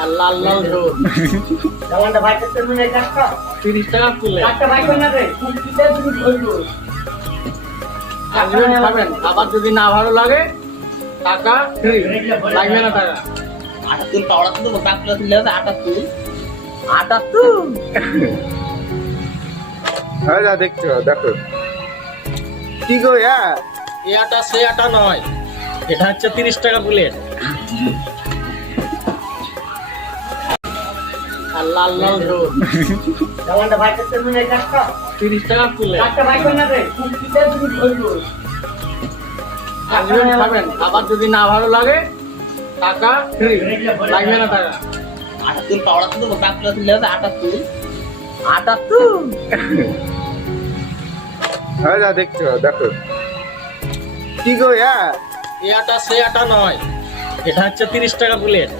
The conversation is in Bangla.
আর লাল লাল ঝোল। জামানটা ভাই করতে মনে হয় কাজটা 30 টাকা প্লেট। কাজটা ভাই করে না রে কুকিটা তুমি ধরবো আসবেন খাবেন, আবার যদি না ভালো লাগে টাকা ফ্রি, লাগবে না টাকা। আটা তুল পাওড়া তো কাকলা তুলে আটা তুল হ্যাঁ যা দেখছো দেখো কি গো এই আটা সে আটা নয়, এটা হচ্ছে 30 টাকা প্লেট। আর লাল লাল ঝোল। জামানটা ভাই করতে মনে হয় কাজটা 30 টাকা প্লেট। কাজটা ভাই করে না রে কুকিটা তুমি ধরবো আসবেন খাবেন, আবার যদি না ভালো লাগে টাকা ফ্রি, লাগবে না টাকা। আটা তুল পাওড়া তো কাকলা তুলে আটা তুল হ্যাঁ যা দেখছো দেখো কি গো এই আটা সে আটা নয়, এটা হচ্ছে 30 টাকা প্লেট।